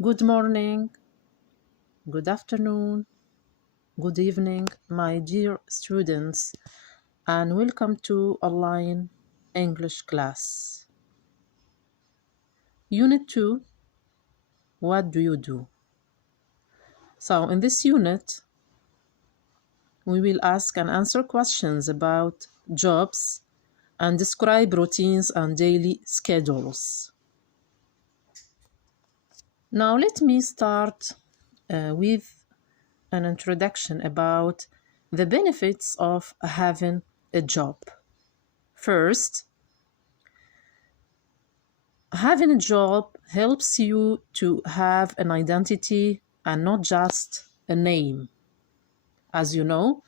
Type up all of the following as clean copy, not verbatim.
Good morning, good afternoon, good evening, my dear students, and welcome to online English class. Unit 2, what do you do? So, in this unit, we will ask and answer questions about jobs and describe routines and daily schedules. Now, let me start with an introduction about the benefits of having a job. First, having a job helps you to have an identity and not just a name, as you know.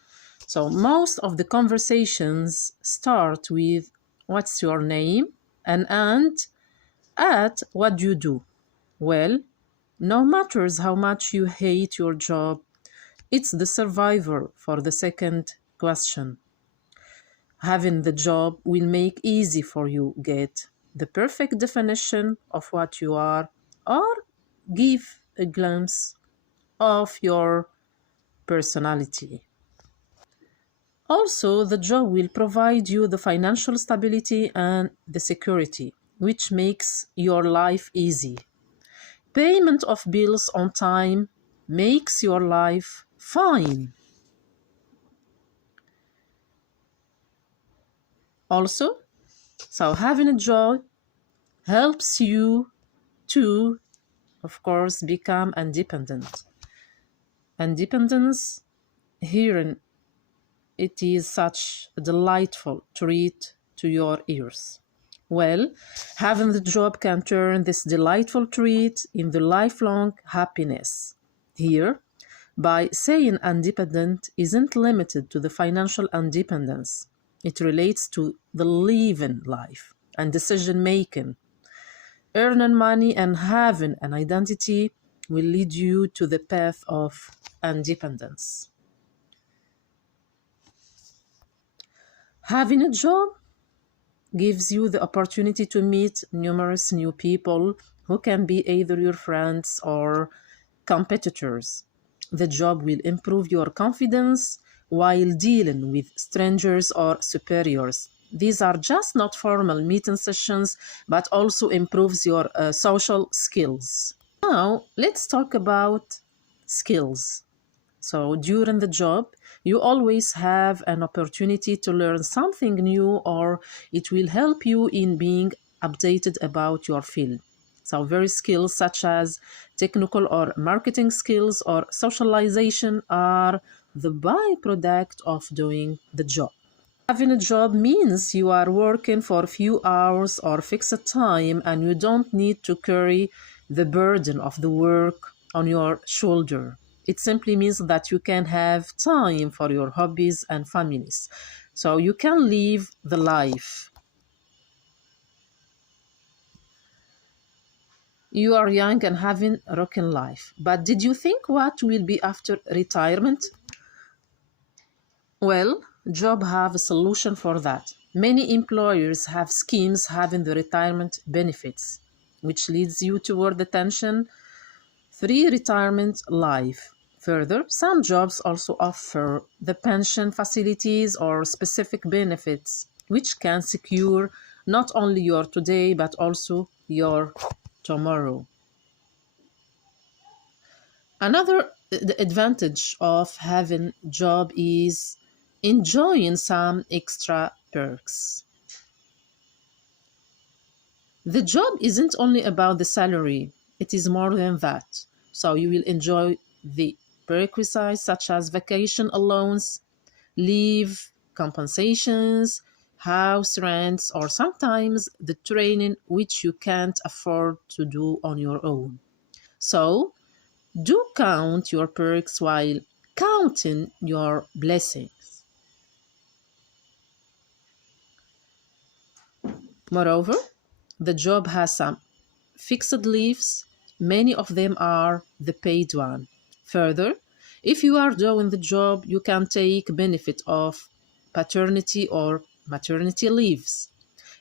So most of the conversations start with what's your name and at what do you do. Well, no matters how much you hate your job, it's the survivor for the second question. Having the job will make easy for you get the perfect definition of what you are or give a glimpse of your personality. Also, the job will provide you the financial stability and the security, which makes your life easy. Payment of bills on time makes your life fine. Also, so having a job helps you to, of course, become independent. Independence, hearing it is such a delightful treat to your ears. Well, having the job can turn this delightful treat into lifelong happiness. Here, by saying independent isn't limited to the financial independence. It relates to the living life and decision making. Earning money and having an identity will lead you to the path of independence. Having a job gives you the opportunity to meet numerous new people who can be either your friends or competitors. The job will improve your confidence while dealing with strangers or superiors. These are just not formal meeting sessions, but also improves your social skills. Now, let's talk about skills. So, during the job, you always have an opportunity to learn something new, or it will help you in being updated about your field. So, various skills such as technical or marketing skills or socialization are the byproduct of doing the job. Having a job means you are working for a few hours or fixed time and you don't need to carry the burden of the work on your shoulder. It simply means that you can have time for your hobbies and families. So you can live the life. You are young and having a rocking life. But did you think what will be after retirement? Well, jobs have a solution for that. Many employers have schemes having the retirement benefits, which leads you toward the tension-free retirement life. Further, some jobs also offer the pension facilities or specific benefits, which can secure not only your today but also your tomorrow. Another advantage of having a job is enjoying some extra perks. The job isn't only about the salary, it is more than that. So you will enjoy the prerequisites such as vacation allowance, leave, compensations, house rents, or sometimes the training which you can't afford to do on your own. So do count your perks while counting your blessings. Moreover, the job has some fixed leaves. Many of them are the paid one. Further, if you are doing the job, you can take benefit of paternity or maternity leaves.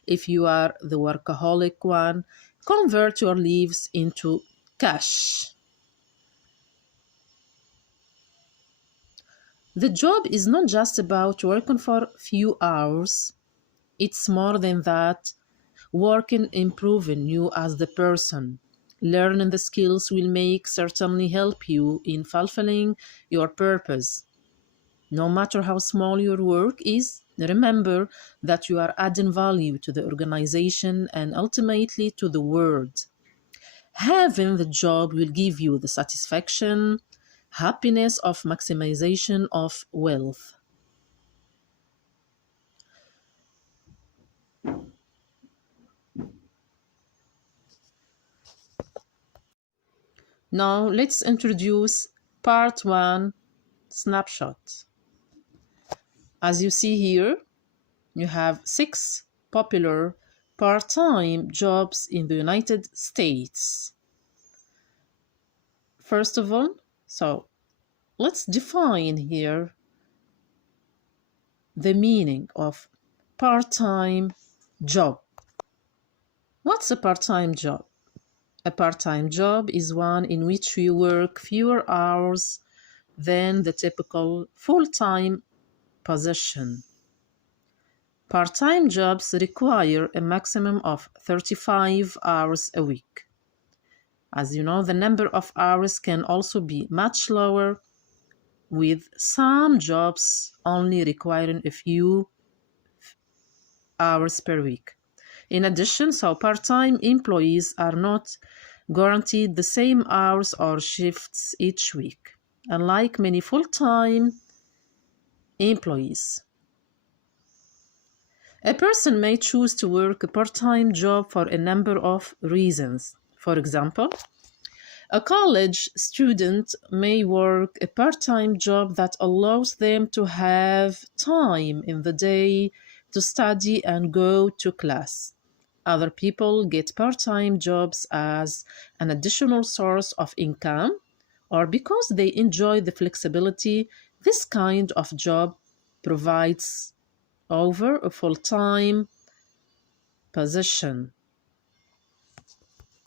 If you are the workaholic one, convert your leaves into cash. The job is not just about working for few hours. It's more than that. Working, improving you as the person. Learning the skills will make certainly help you in fulfilling your purpose. No matter how small your work is, remember that you are adding value to the organization and ultimately to the world. Having the job will give you the satisfaction, happiness of maximization of wealth. Now let's introduce part 1 snapshot. As you see here, you have 6 popular part-time jobs in the United States. First of all, let's define here the meaning of part-time job. What's a part-time job? A part-time job is one in which you work fewer hours than the typical full-time position. Part-time jobs require a maximum of 35 hours a week. As you know, the number of hours can also be much lower, with some jobs only requiring a few hours per week. In addition, part-time employees are not guaranteed the same hours or shifts each week, unlike many full-time employees. A person may choose to work a part-time job for a number of reasons. For example, a college student may work a part-time job that allows them to have time in the day to study and go to class. Other people get part-time jobs as an additional source of income or because they enjoy the flexibility this kind of job provides over a full-time position.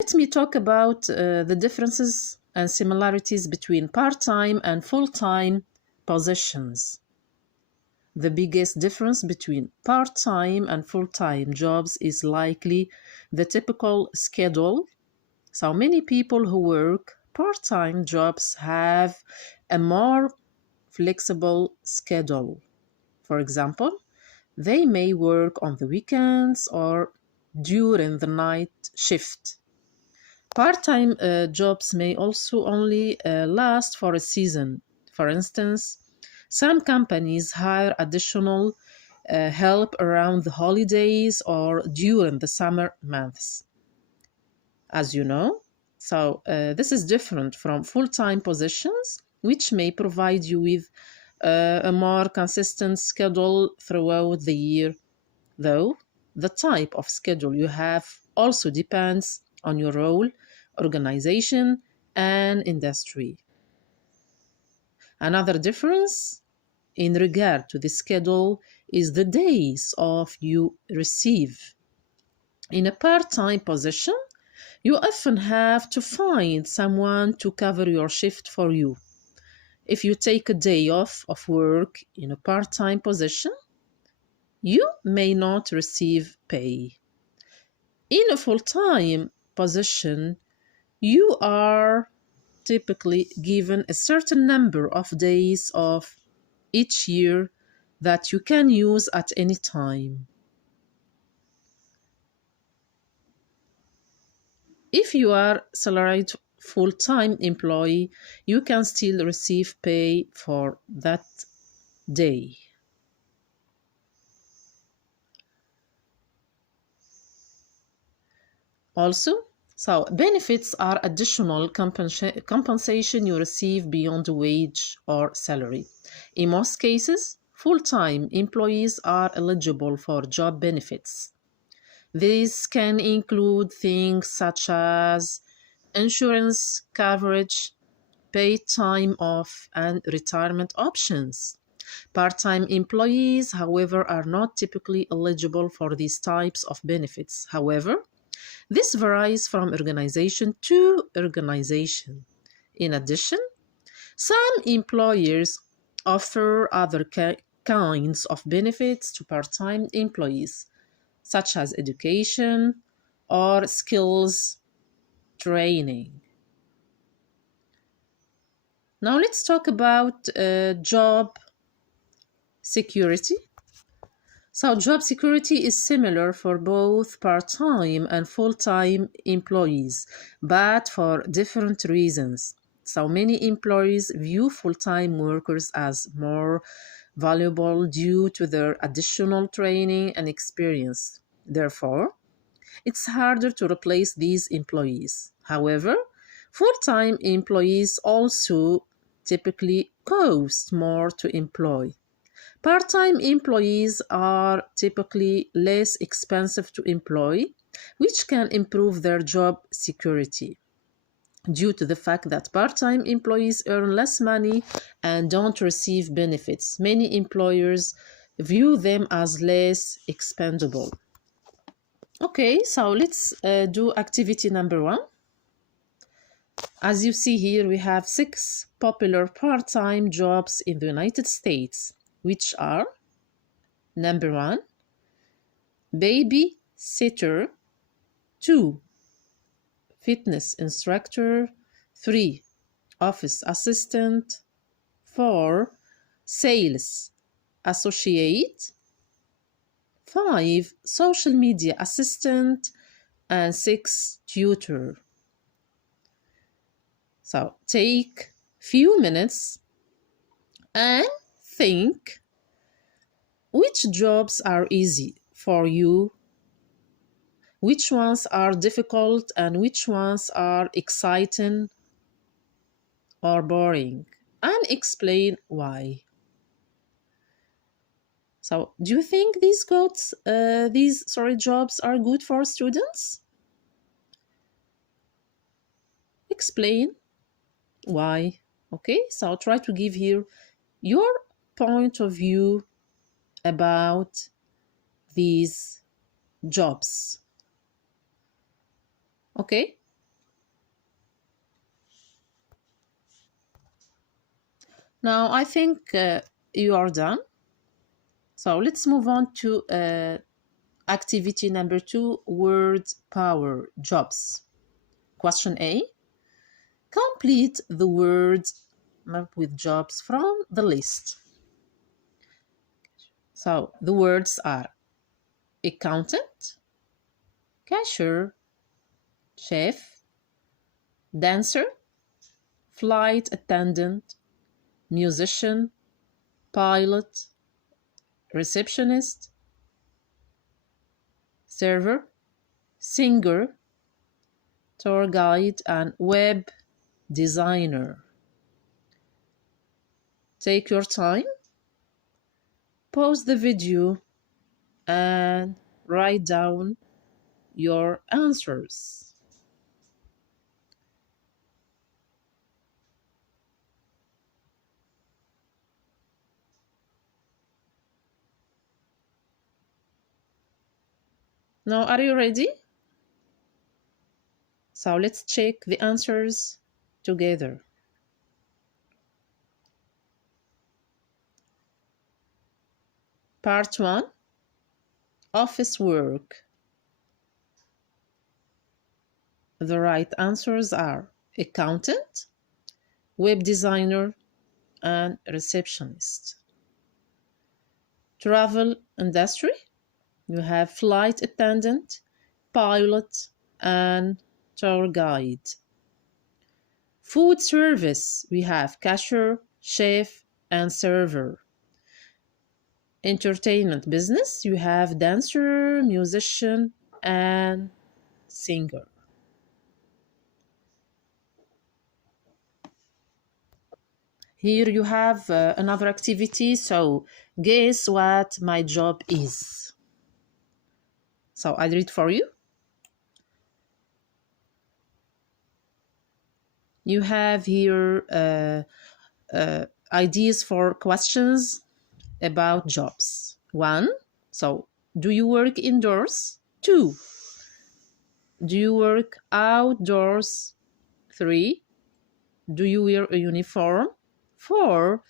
Let me talk about the differences and similarities between part-time and full-time positions. The biggest difference between part-time and full-time jobs is likely the typical schedule. So many people who work part-time jobs have a more flexible schedule. For example, they may work on the weekends or during the night shift. Part-time jobs may also only last for a season. For instance, some companies hire additional help around the holidays or during the summer months. As you know, this is different from full-time positions, which may provide you with a more consistent schedule throughout the year, though the type of schedule you have also depends on your role, organization, and industry. Another difference in regard to the schedule is the days off you receive. In a part-time position, you often have to find someone to cover your shift for you. If you take a day off of work in a part-time position, you may not receive pay. In a full-time position, you are typically given a certain number of days off each year that you can use at any time. If you are a salaried full-time employee, you can still receive pay for that day. Also, benefits are additional compensation you receive beyond wage or salary. In most cases, full-time employees are eligible for job benefits. These can include things such as insurance coverage, paid time off, and retirement options. Part-time employees, however, are not typically eligible for these types of benefits. However, This varies from organization to organization. In addition, some employers offer other kinds of benefits to part-time employees, such as education or skills training. Now let's talk about job security. So job security is similar for both part-time and full-time employees, but for different reasons. So many employees view full-time workers as more valuable due to their additional training and experience. Therefore, it's harder to replace these employees. However, full-time employees also typically cost more to employ. Part-time employees are typically less expensive to employ, which can improve their job security. Due to the fact that part-time employees earn less money and don't receive benefits, many employers view them as less expendable. Okay, so let's do activity number 1. As you see here, we have 6 popular part-time jobs in the United States, which are: number 1, babysitter; 2, fitness instructor; 3, office assistant; 4, sales associate; 5, social media assistant; and 6, tutor. So take few minutes and think which jobs are easy for you, which ones are difficult, and which ones are exciting or boring, and explain why. So, do you think these jobs are good for students? Explain why. Okay, so try to give here your point of view about these jobs. Okay. Now I think you are done. So let's move on to activity number 2, word power jobs. Question A. Complete the words with jobs from the list. So the words are accountant, cashier, chef, dancer, flight attendant, musician, pilot, receptionist, server, singer, tour guide, and web designer. Take your time, pause the video, and write down your answers. Now, are you ready? So let's check the answers together. Part 1, office work. The right answers are accountant, web designer, and receptionist. Travel industry, you have flight attendant, pilot, and tour guide. Food service, we have cashier, chef, and server. Entertainment business, you have dancer, musician, and singer. Here you have another activity. So guess what my job is. So I'll read for you. You have here ideas for questions about jobs. 1, so do you work indoors? 2, Do you work outdoors? 3. Do you wear a uniform? 4.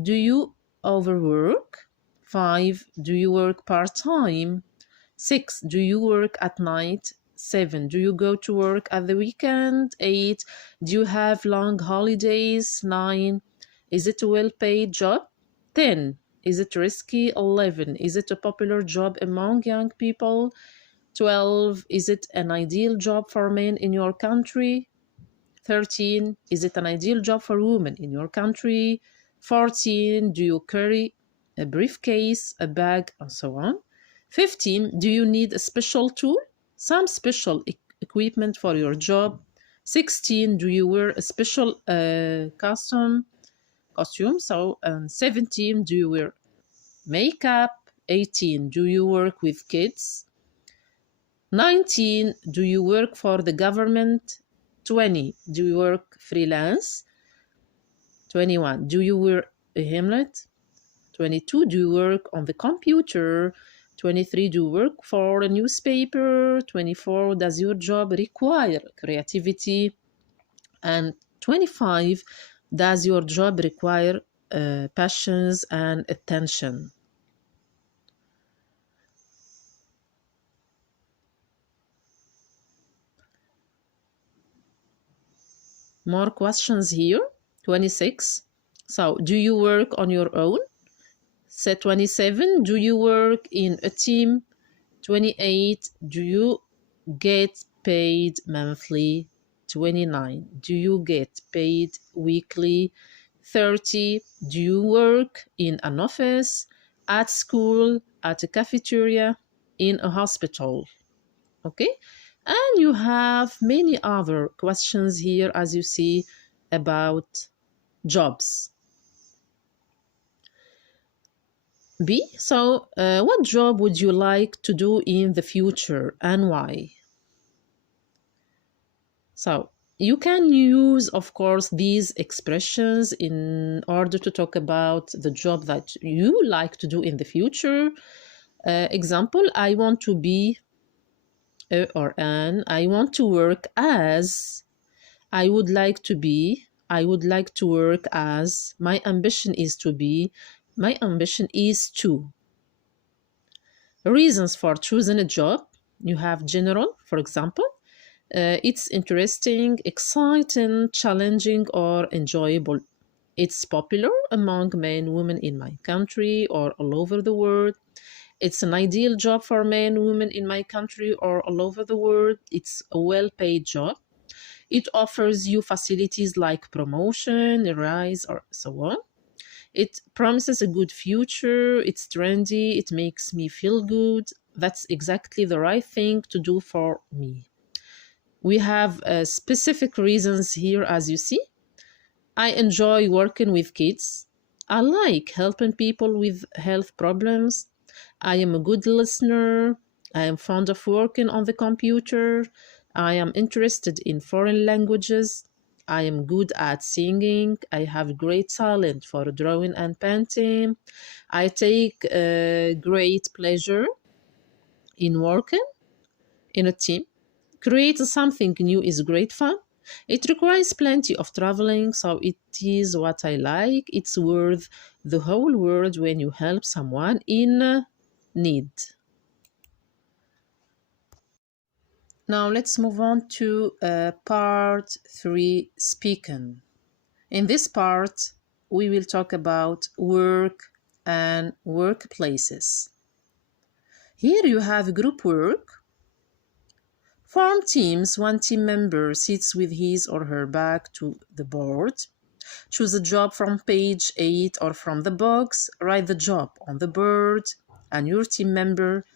Do you overwork? 5. Do you work part-time? 6. Do you work at night? 7. Do you go to work at the weekend? 8. Do you have long holidays? 9. Is it a well-paid job? 10. Is it risky? 11. Is it a popular job among young people? 12. Is it an ideal job for men in your country? 13. Is it an ideal job for women in your country? 14. Do you carry a briefcase, a bag, and so on? 15. Do you need a special tool? Some special equipment for your job? 16. Do you wear a special costume? So, 17. Do you wear makeup? 18. Do you work with kids? 19. Do you work for the government? 20. Do you work freelance? 21. Do you wear a helmet? 22. Do you work on the computer? 23. Do you work for a newspaper? 24. Does your job require creativity? And 25. Does your job require passions and attention? More questions here. 26. So, do you work on your own? Set 27. Do you work in a team? 28. Do you get paid monthly? 29. Do you get paid weekly? 30. Do you work in an office, at school, at a cafeteria, in a hospital? Okay, and you have many other questions here, as you see, about jobs. B. So, what job would you like to do in the future and why? So, you can use, of course, these expressions in order to talk about the job that you like to do in the future. Example, I want to be or an, I want to work as, I would like to be, I would like to work as, my ambition is to be, my ambition is to. Reasons for choosing a job. You have general, for example. It's interesting, exciting, challenging, or enjoyable. It's popular among men, women in my country or all over the world. It's an ideal job for men, women in my country or all over the world. It's a well-paid job. It offers you facilities like promotion, a rise, or so on. It promises a good future. It's trendy. It makes me feel good. That's exactly the right thing to do for me. We have specific reasons here, as you see. I enjoy working with kids. I like helping people with health problems. I am a good listener. I am fond of working on the computer. I am interested in foreign languages. I am good at singing. I have great talent for drawing and painting. I take great pleasure in working in a team. Creating something new is great fun. It requires plenty of traveling, so it is what I like. It's worth the whole world when you help someone in need. Now let's move on to part 3, speaking. In this part, we will talk about work and workplaces. Here you have group work. Form teams. One team member sits with his or her back to the board. Choose a job from page 8 or from the box. Write the job on the board, and your team member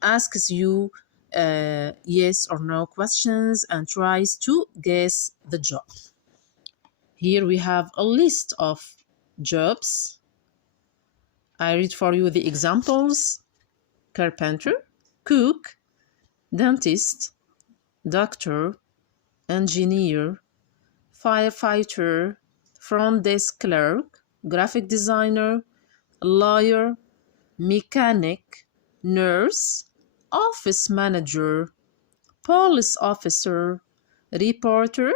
asks you yes or no questions and tries to guess the job. Here we have a list of jobs. I read for you the examples: carpenter, cook, dentist, doctor, engineer, firefighter, front desk clerk, graphic designer, lawyer, mechanic, nurse, office manager, police officer, reporter,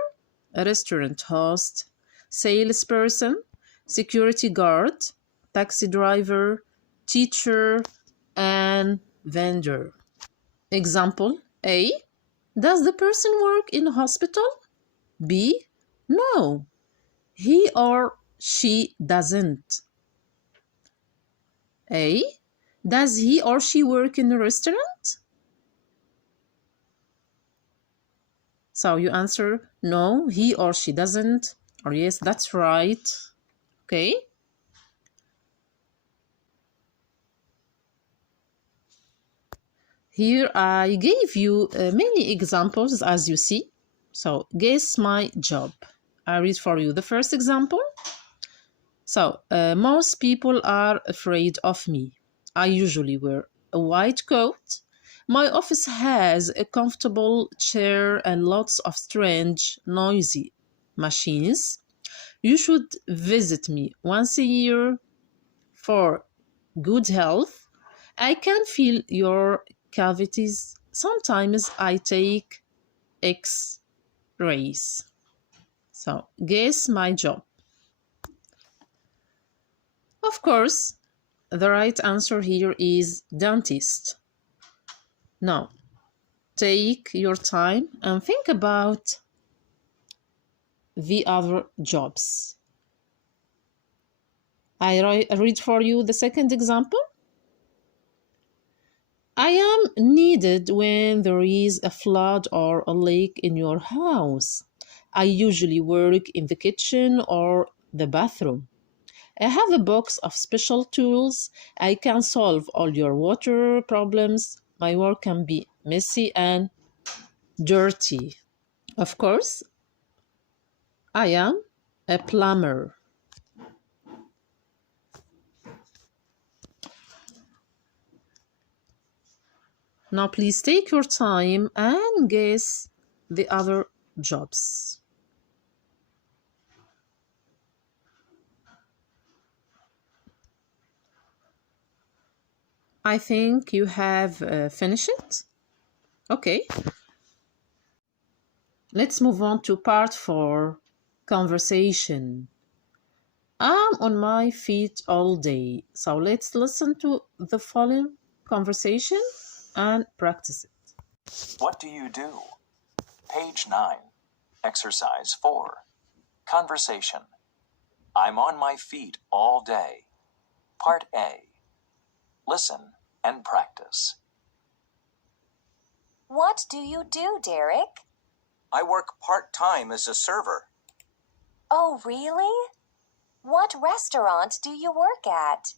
restaurant host, salesperson, security guard, taxi driver, teacher, and vendor. Example A. Does the person work in a hospital? B. No, he or she doesn't. A. Does he or she work in a restaurant? So you answer no, he or she doesn't, or yes, that's right. Okay. Here I gave you many examples as you see. So guess my job. I read for you the first example. So most people are afraid of me. I usually wear a white coat. My office has a comfortable chair and lots of strange, noisy machines. You should visit me once a year for good health. I can feel your cavities. Sometimes I take X rays. So, guess my job. Of course, the right answer here is dentist. Now, take your time and think about the other jobs. I read for you the second example. I am needed when there is a flood or a leak in your house. I usually work in the kitchen or the bathroom. I have a box of special tools. I can solve all your water problems. My work can be messy and dirty. Of course, I am a plumber. Now, please take your time and guess the other jobs. I think you have finished it. Okay. Let's move on to part 4, conversation. I'm on my feet all day. So let's listen to the following conversation and practice it. What do you do? Page 9. Exercise 4. Conversation. I'm on my feet all day. Part A. Listen and practice. What do you do, Derek? I work part-time as a server. Oh, really? What restaurant do you work at?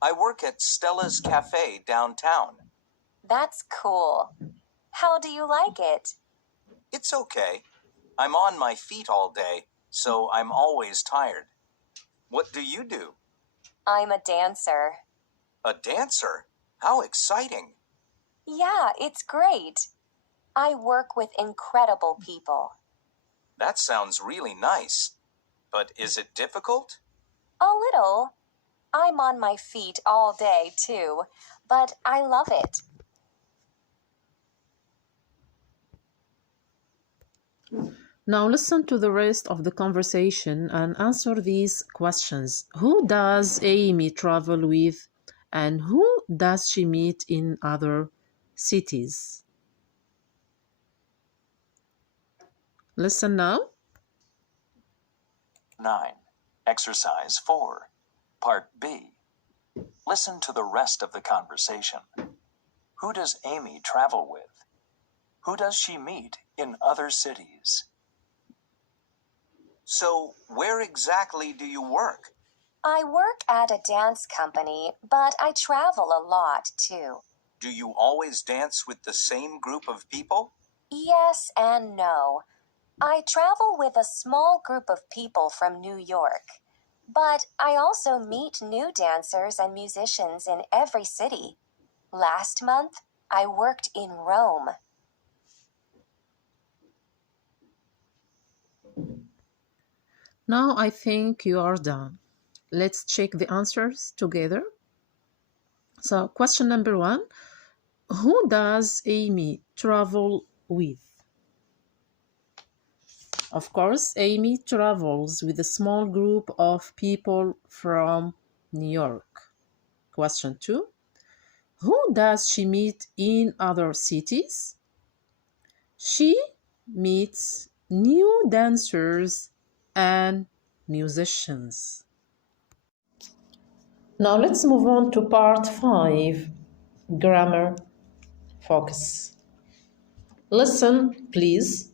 I work at Stella's Cafe downtown. That's cool. How do you like it? It's okay. I'm on my feet all day, so I'm always tired. What do you do? I'm a dancer. A dancer? How exciting! Yeah, it's great. I work with incredible people. That sounds really nice. But is it difficult? A little. I'm on my feet all day, too, but I love it. Now listen to the rest of the conversation and answer these questions. Who does Amy travel with, and who does she meet in other cities? Listen now. 9. Exercise 4. Part B. Listen to the rest of the conversation. Who does Amy travel with? Who does she meet in other cities? So, where exactly do you work? I work at a dance company, but I travel a lot, too. Do you always dance with the same group of people? Yes and no. I travel with a small group of people from New York. But I also meet new dancers and musicians in every city. Last month, I worked in Rome. Now I think you are done. Let's check the answers together. So, question number 1. Who does Amy travel with. Of course, Amy travels with a small group of people from New York. Question 2. Who does she meet in other cities? She meets new dancers and musicians. Now let's move on to part 5, grammar focus. Listen, please.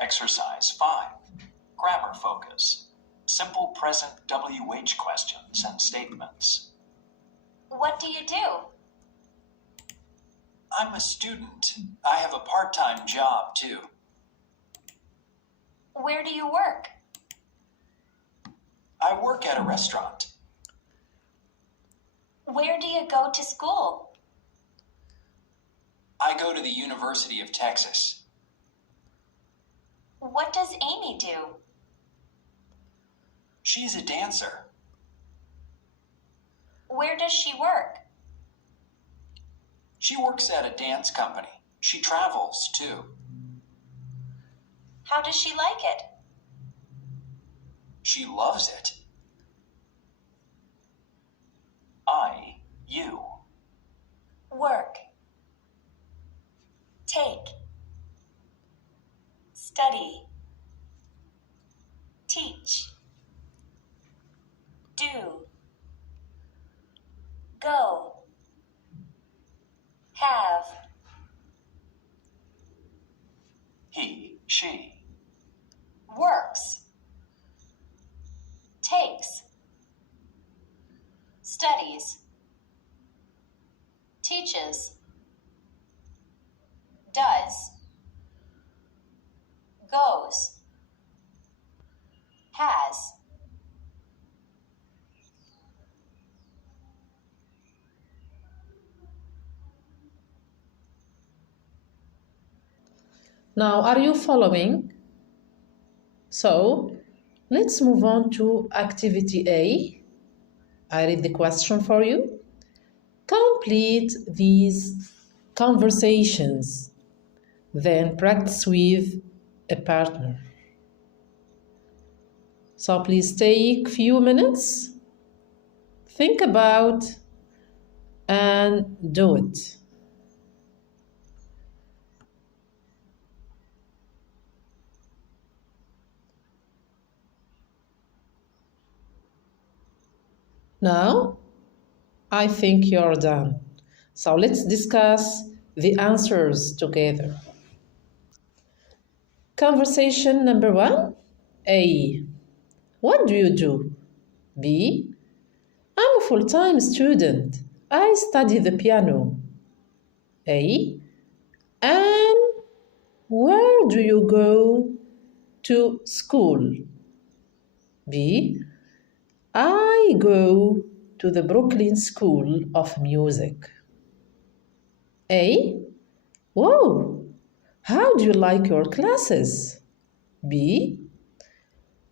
Exercise 5. Grammar focus. Simple present WH questions and statements. What do you do? I'm a student. I have a part-time job too. Where do you work? I work at a restaurant. Where do you go to school? I go to the University of Texas. What does Amy do? She's a dancer. Where does she work? She works at a dance company. She travels too. How does she like it? She loves it. You. Work. Take. Study. Teach. Do. Go. Have. He, she. Works. Takes. Studies. Teaches. Does. Goes. Has. Now, are you following? So, let's move on to activity A. I read the question for you. Complete these conversations, then practice with a partner. So please take a few minutes, think about and do it. Now, I think you're done. So let's discuss the answers together. Conversation number 1. A. What do you do? B. I'm a full-time student. I study the piano. A. And where do you go to school? B. I go to the Brooklyn School of Music. A. Whoa! How do you like your classes? B.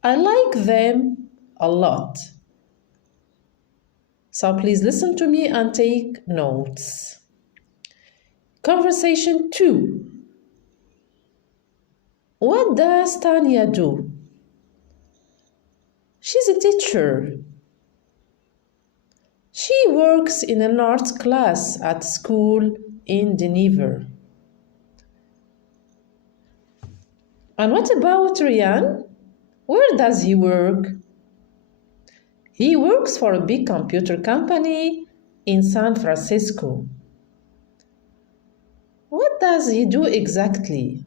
I like them a lot. So please listen to me and take notes. Conversation 2. What does Tanya do? She's a teacher. She works in an art class at school in Denver. And what about Ryan? Where does he work? He works for a big computer company in San Francisco. What does he do exactly?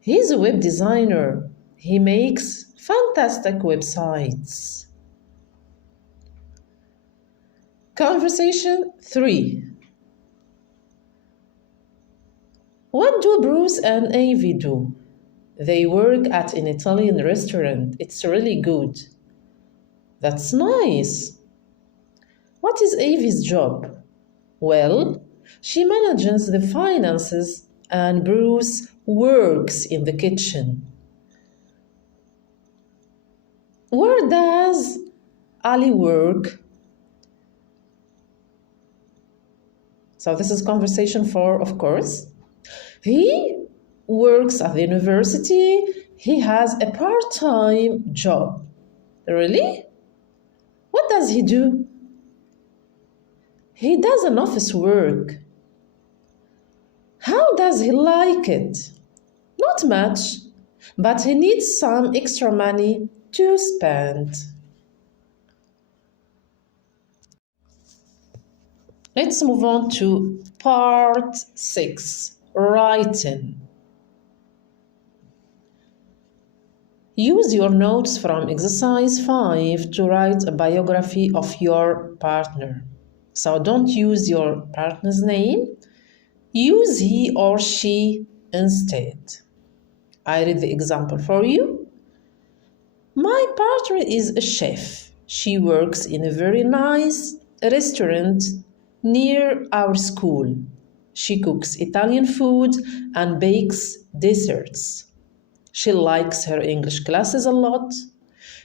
He's a web designer. He makes fantastic websites. Conversation 3. What do Bruce and Avi do? They work at an Italian restaurant. It's really good. That's nice. What is Avi's job? Well, she manages the finances and Bruce works in the kitchen. Where does Ali work? So this is conversation 4, of course. He works at the university. He has a part-time job. Really? What does he do? He does an office work. How does he like it? Not much, but he needs some extra money to spend. Let's move on to part 6, writing. Use your notes from exercise 5 to write a biography of your partner. So don't use your partner's name. Use he or she instead. I read the example for you. My partner is a chef. She works in a very nice restaurant near our school. She cooks Italian food and bakes desserts. She likes her English classes a lot.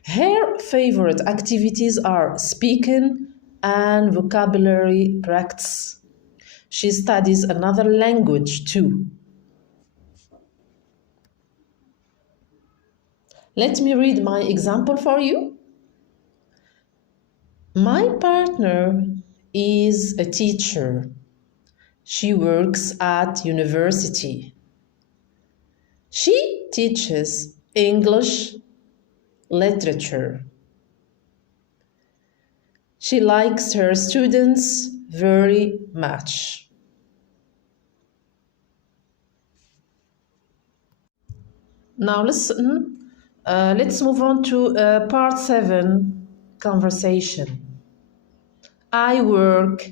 Her favorite activities are speaking and vocabulary practice. She studies another language too. Let me read my example for you. My partner is a teacher. She works at university. She teaches English literature. She likes her students very much. Now listen, let's move on to part 7, conversation. I work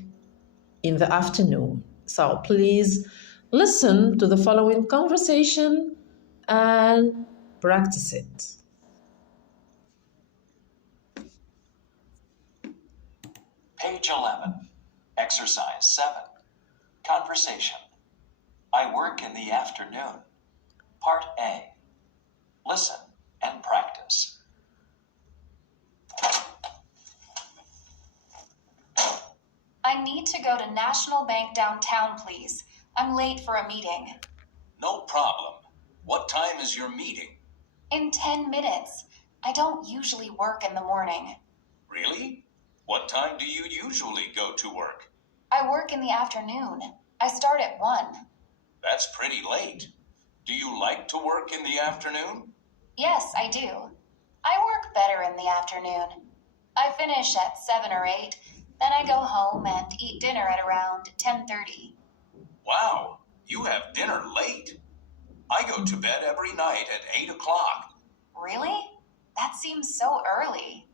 in the afternoon. So please listen to the following conversation and practice it. Page 11, Exercise 7, Conversation. I work in the afternoon. Part A. Listen and practice. I need to go to National Bank downtown, please. I'm late for a meeting. No problem. What time is your meeting? In 10 minutes. I don't usually work in the morning. Really? What time do you usually go to work? I work in the afternoon. I start at 1. That's pretty late. Do you like to work in the afternoon? Yes, I do. I work better in the afternoon. I finish at 7 or 8, then I go home and eat dinner at around 10:30. Wow, you have dinner late. I go to bed every night at 8 o'clock. Really? That seems so early.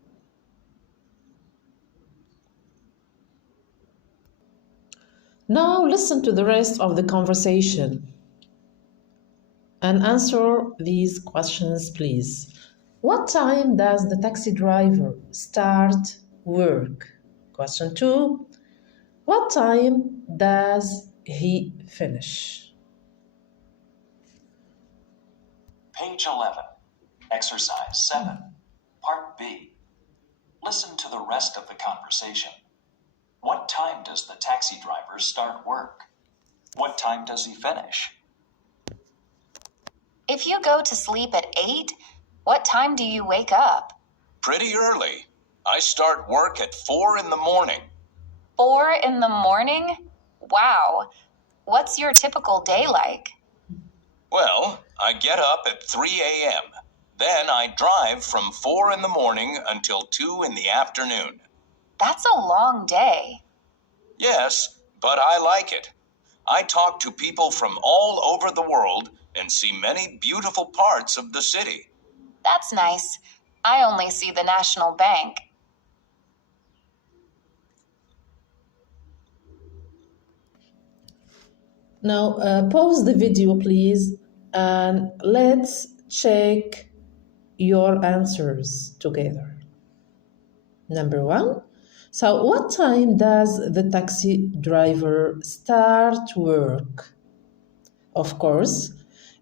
Now listen to the rest of the conversation and answer these questions, please. What time does the taxi driver start work? Question 2. What time does he finish? Page 11, Exercise 7, Part B. Listen to the rest of the conversation. What time does the taxi driver start work? What time does he finish? If you go to sleep at 8, what time do you wake up? Pretty early. I start work at 4 in the morning. 4 in the morning? Wow. What's your typical day like? Well, I get up at 3 a.m. Then I drive from 4 in the morning until 2 in the afternoon. That's a long day. Yes, but I like it. I talk to people from all over the world and see many beautiful parts of the city. That's nice. I only see the National Bank. Now pause the video, please, and let's check your answers together. Number 1. So what time does the taxi driver start work? Of course,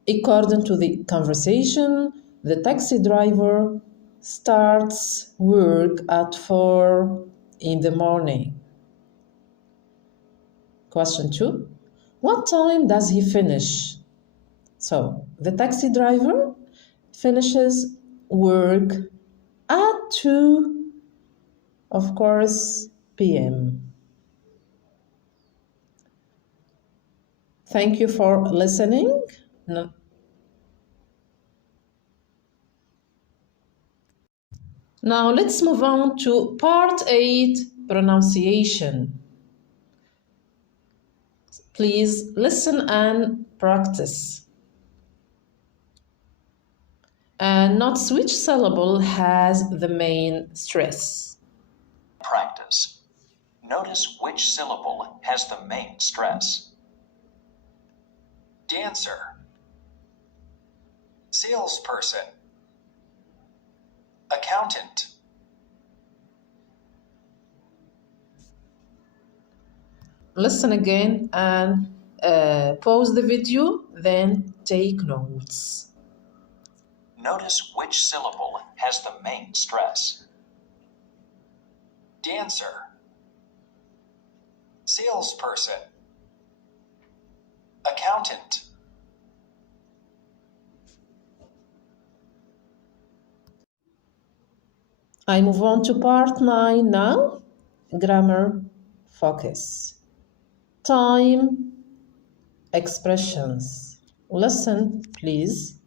according to the conversation, the taxi driver starts work at 4 in the morning. Question 2. What time does he finish? So, the taxi driver finishes work at 2, of course, p.m. Thank you for listening. Now let's move on to part 8, pronunciation. Please listen and practice. And notice which syllable has the main stress. Practice. Notice which syllable has the main stress. Dancer. Salesperson. Accountant. Listen again and pause the video, then take notes. Notice which syllable has the main stress. Dancer. Salesperson. Accountant. I move on to part 9 now. Grammar focus. Time expressions. Listen, please.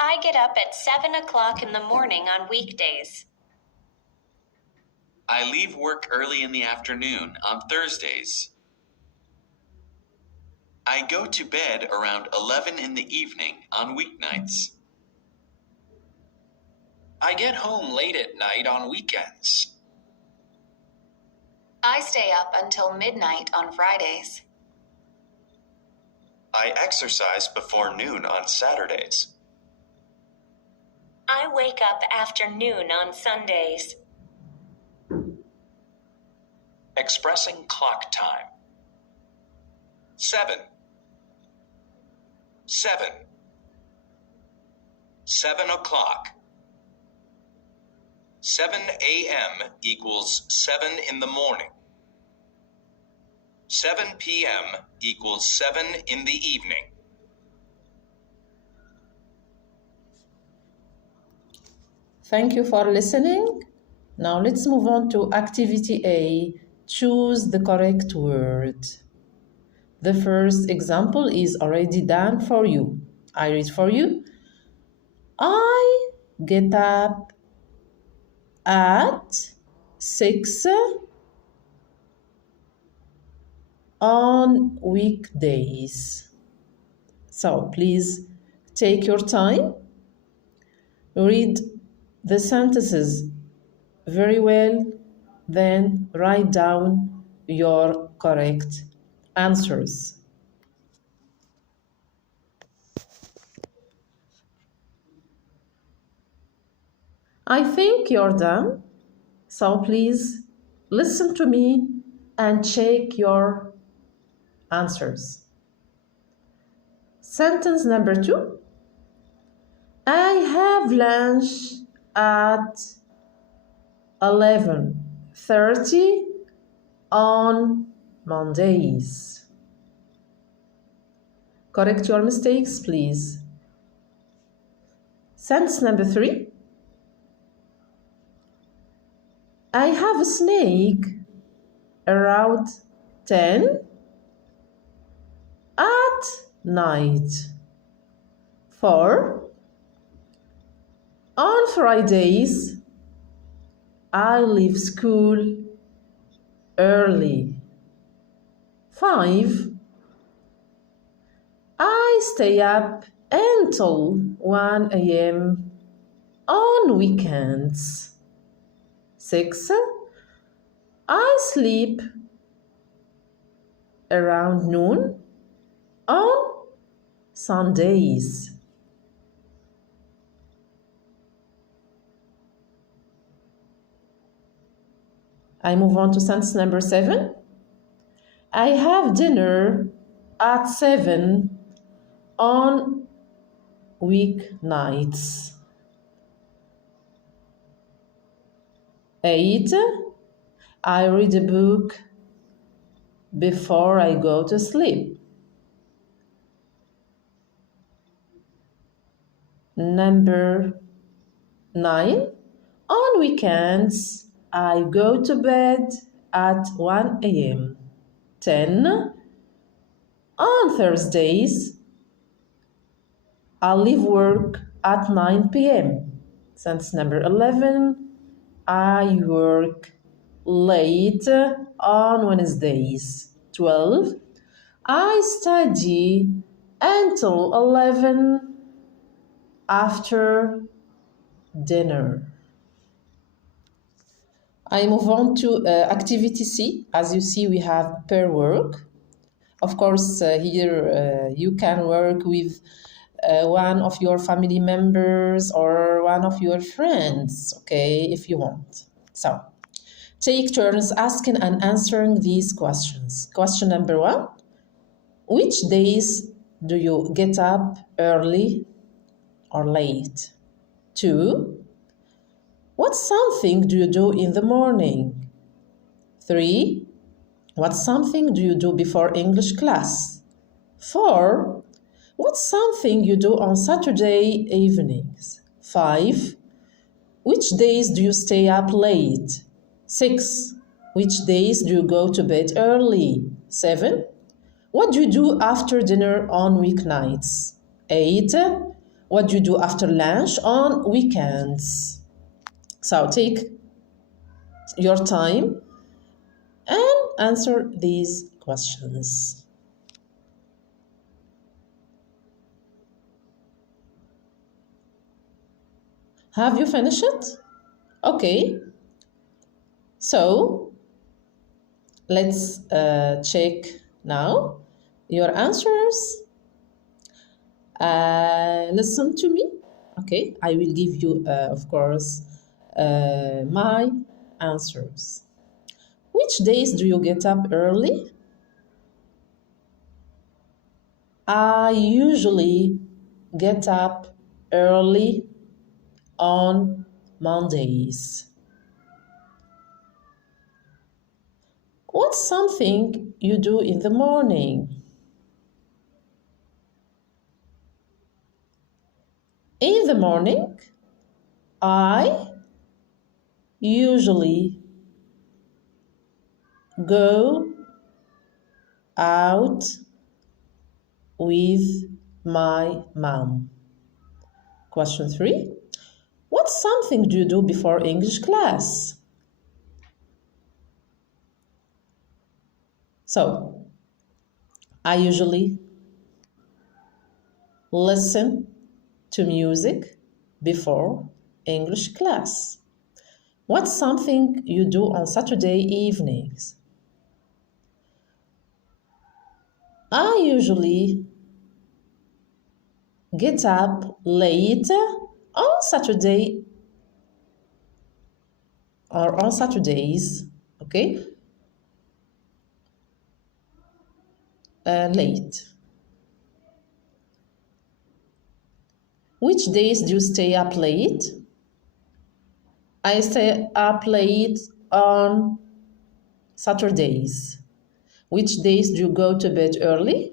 I get up at 7 o'clock in the morning on weekdays. I leave work early in the afternoon on Thursdays. I go to bed around 11 in the evening on weeknights. I get home late at night on weekends. I stay up until midnight on Fridays. I exercise before noon on Saturdays. I wake up after noon on Sundays. Expressing clock time. 7. 7. 7 o'clock. 7 a.m. equals 7 in the morning. 7 p.m. equals 7 in the evening. Thank you for listening. Now let's move on to activity A. Choose the correct word. The first example is already done for you. I read for you. I get up at 6 on weekdays. So please take your time. Read the sentences very well, then write down your correct answers. I think you're done, so please listen to me and check your answers. Sentence number 2. I have lunch at 11:30 on Mondays. Correct your mistakes, please. Sentence number 3. I have a snake around 10 at night. 4. On Fridays, I leave school early. 5. I stay up until 1 a.m. on weekends. 6. I sleep around noon on Sundays. I move on to sentence number 7. I have dinner at 7 on weeknights. 8. I read a book before I go to sleep. Number 9. On weekends, I go to bed at 1 a.m. 10. On Thursdays, I leave work at 9 p.m. Sentence number 11. I work late on Wednesdays. 12. I study until 11 after dinner. I move on to activity C. As you see, we have pair work. Of course, here you can work with one of your family members or one of your friends, okay, if you want. So, take turns asking and answering these questions. Question number 1. Which days do you get up early or late? 2. What something do you do in the morning? 3. What something do you do before English class? 4. What's something you do on Saturday evenings? 5. Which days do you stay up late? 6. Which days do you go to bed early? 7. What do you do after dinner on weeknights? 8. What do you do after lunch on weekends? So take your time and answer these questions. Have you finished it? Okay. So let's check now your answers. Listen to me. Okay, I will give you, of course, my answers. Which days do you get up early? I usually get up early on Mondays. What's something you do in the morning? In the morning, I usually go out with my mom. Question 3. What something do you do before English class? So, I usually listen to music before English class. What's something you do on Saturday evenings? I usually get up late on Saturday or on Saturdays, okay? Late. Which days do you stay up late? I stay up late on Saturdays. Which days do you go to bed early?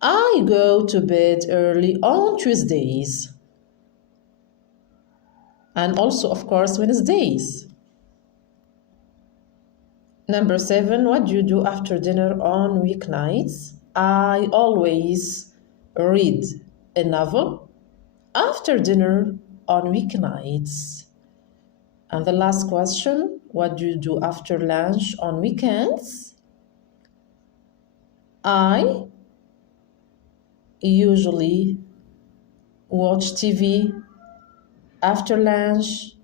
I go to bed early on Tuesdays. And also, of course, Wednesdays. Number 7, what do you do after dinner on weeknights? I always read a novel after dinner on weeknights. And the last question, what do you do after lunch on weekends? I usually watch TV after lunch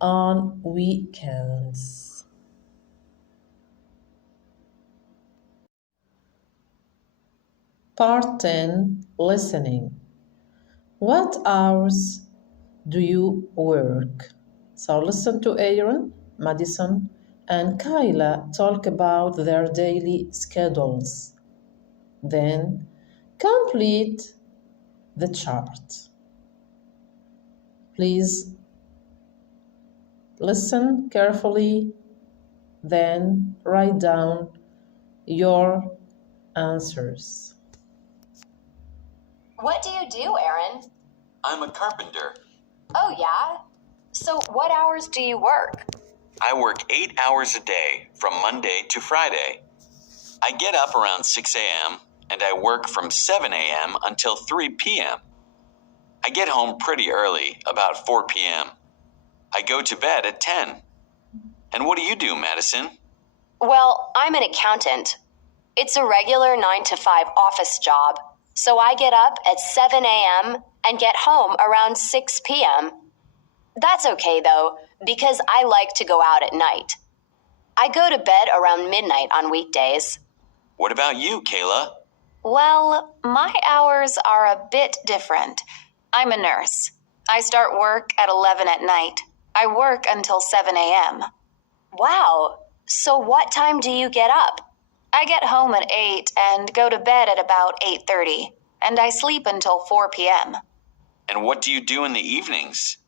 on weekends. Part 10, listening. What hours do you work? So listen to Aaron, Madison, and Kyla talk about their daily schedules. Then complete the chart. Please listen carefully, then write down your answers. What do you do, Aaron? I'm a carpenter. Oh, yeah? So what hours do you work? I work 8 hours a day from Monday to Friday. I get up around 6 a.m. and I work from 7 a.m. until 3 p.m. I get home pretty early, about 4 p.m. I go to bed at 10. And what do you do, Madison? Well, I'm an accountant. It's a regular 9 to 5 office job, so I get up at 7 a.m. and get home around 6 p.m. That's okay, though, because I like to go out at night. I go to bed around midnight on weekdays. What about you, Kayla? Well, my hours are a bit different. I'm a nurse. I start work at 11 at night. I work until 7 a.m. Wow. So what time do you get up? I get home at 8 and go to bed at about 8:30, and I sleep until 4 p.m. And what do you do in the evenings?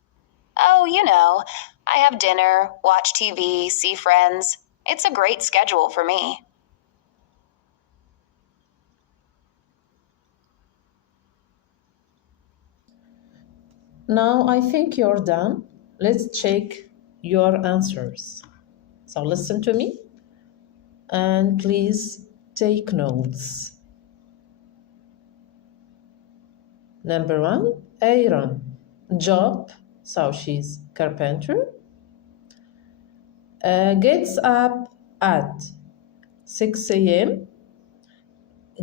Oh, you know, I have dinner, watch TV, see friends. It's a great schedule for me. Now I think you're done. Let's check your answers. So listen to me and please take notes. Number 1, Aaron. Job, so she's carpenter. Gets up at 6 a.m.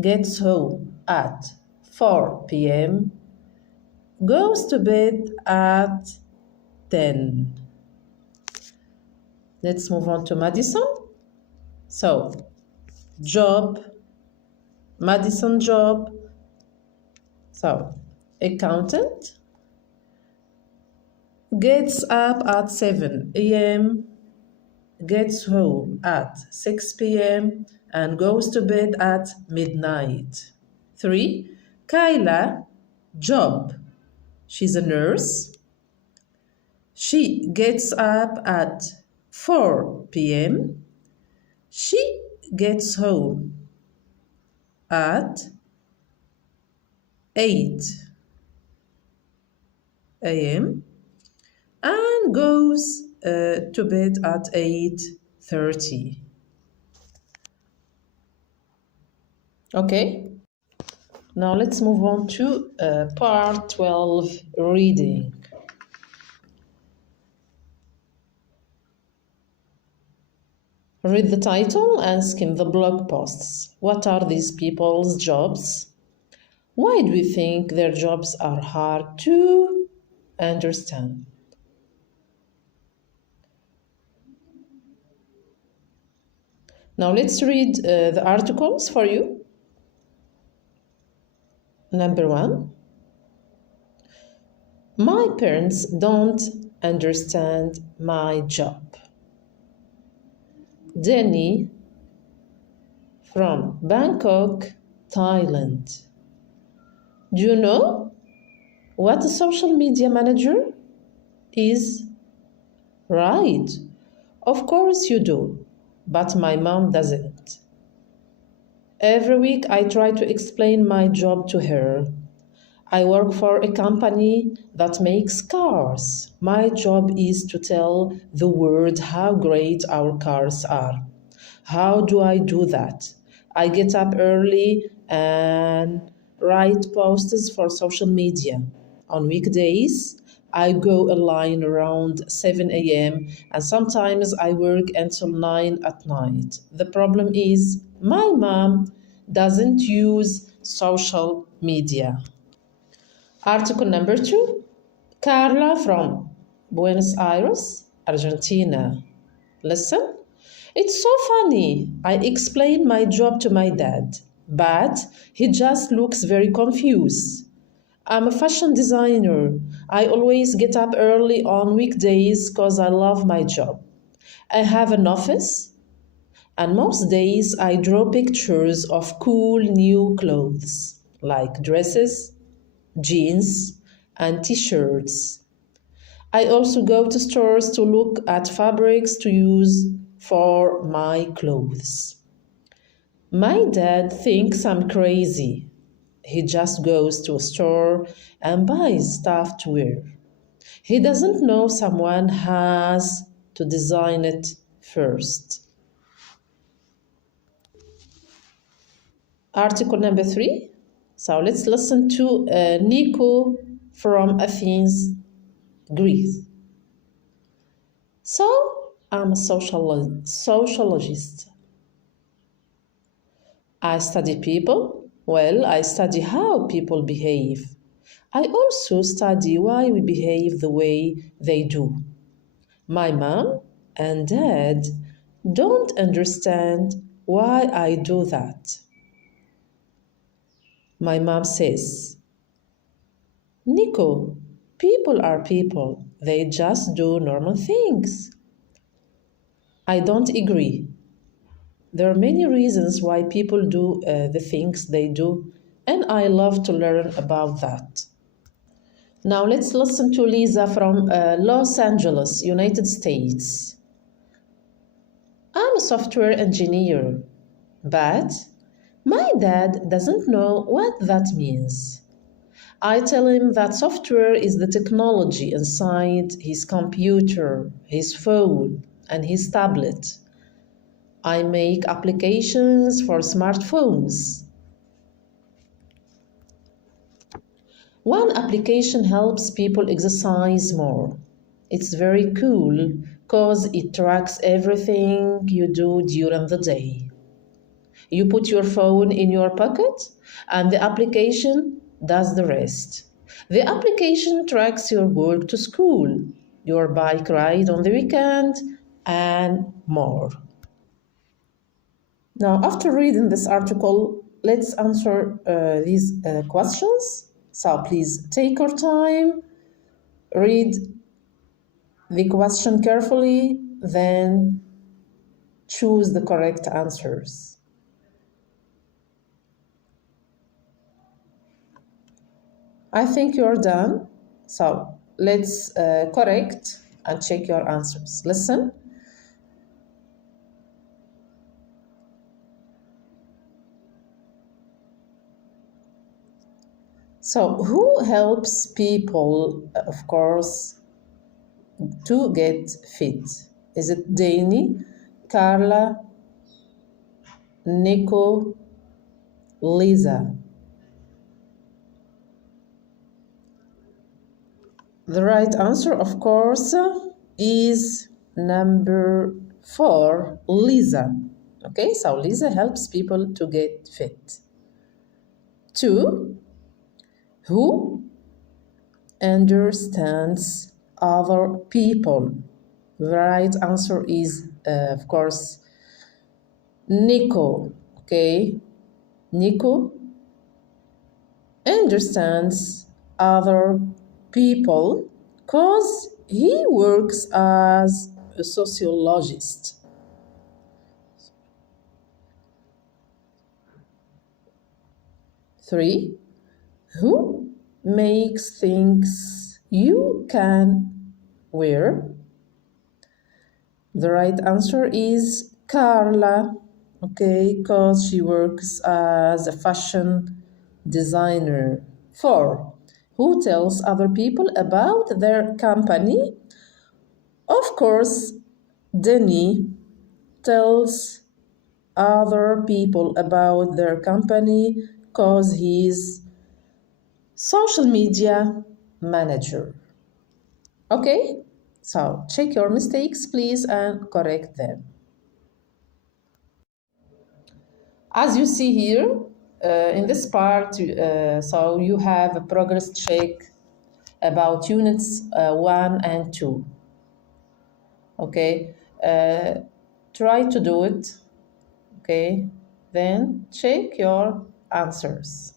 Gets home at 4 p.m. Goes to bed at 10. Let's move on to Madison. So, job, Madison job. So, accountant. Gets up at 7 a.m. Gets home at 6 p.m. and goes to bed at midnight. 3. Kyla, job. She's a nurse. She gets up at 4 p.m. She gets home at 8 a.m. and goes to bed at 8:30. Okay, now let's move on to part 12, reading. Read the title and skim the blog posts. What are these people's jobs? Why do we think their jobs are hard to understand? Now let's read the articles for you. Number 1. My parents don't understand my job. Denny from Bangkok, Thailand. Do you know what a social media manager is? Right, of course you do, but my mom doesn't. Every week I try to explain my job to her. I work for a company that makes cars. My job is to tell the world how great our cars are. How do I do that? I get up early and write posts for social media. On weekdays, I go a line around 7 a.m. and sometimes I work until 9 at night. The problem is my mom doesn't use social media. Article number 2, Carla from Buenos Aires, Argentina. Listen, it's so funny. I explain my job to my dad, but he just looks very confused. I'm a fashion designer. I always get up early on weekdays because I love my job. I have an office, and most days I draw pictures of cool new clothes, like dresses, jeans, and t-shirts. I also go to stores to look at fabrics to use for my clothes. My dad thinks I'm crazy. He just goes to a store and buys stuff to wear. He doesn't know someone has to design it first. Article number 3. So let's listen to Nico from Athens, Greece. So I'm a sociologist. I study people. Well, I study how people behave. I also study why we behave the way they do. My mom and dad don't understand why I do that. My mom says, Nico, people are people. They just do normal things. I don't agree. There are many reasons why people do the things they do, and I love to learn about that. Now let's listen to Lisa from Los Angeles, United States. I'm a software engineer, but my dad doesn't know what that means. I tell him that software is the technology inside his computer, his phone, and his tablet. I make applications for smartphones. One application helps people exercise more. It's very cool because it tracks everything you do during the day. You put your phone in your pocket and the application does the rest. The application tracks your work to school, your bike ride on the weekend, and more. Now, after reading this article, let's answer these questions. So please take your time, read the question carefully, then choose the correct answers. I think you're done. So let's correct and check your answers. Listen. So who helps people, of course, to get fit? Is it Danny, Carla, Nico, Lisa? The right answer, of course, is number 4, Lisa. Okay, so Lisa helps people to get fit. 2, who understands other people? The right answer is, of course, Nico. Okay, Nico understands other people because he works as a sociologist. 3, who makes things you can wear? The right answer is Carla, okay, because she works as a fashion designer. 4, who tells other people about their company? Of course, Denny tells other people about their company because he's social media manager. Okay, so check your mistakes, please, and correct them. As you see here, in this part, so you have a progress check about units 1 and 2. Okay, try to do it. Okay, then check your answers.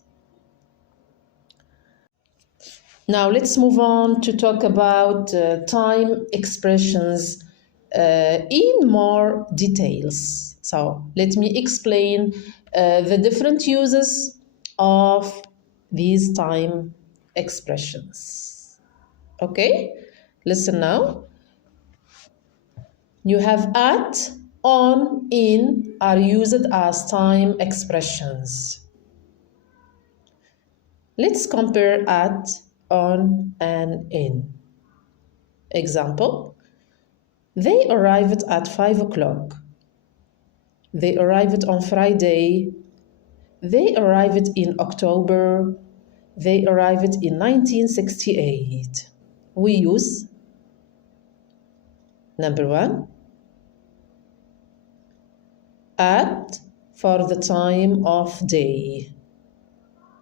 Now let's move on to talk about time expressions in more details. So let me explain the different uses of these time expressions. Okay, listen now. You have at, On, in are used as time expressions. Let's compare at, on, and in. Example, they arrived at 5 o'clock. They arrived on Friday. They arrived in October. They arrived in 1968. We use number 1, at for the time of day.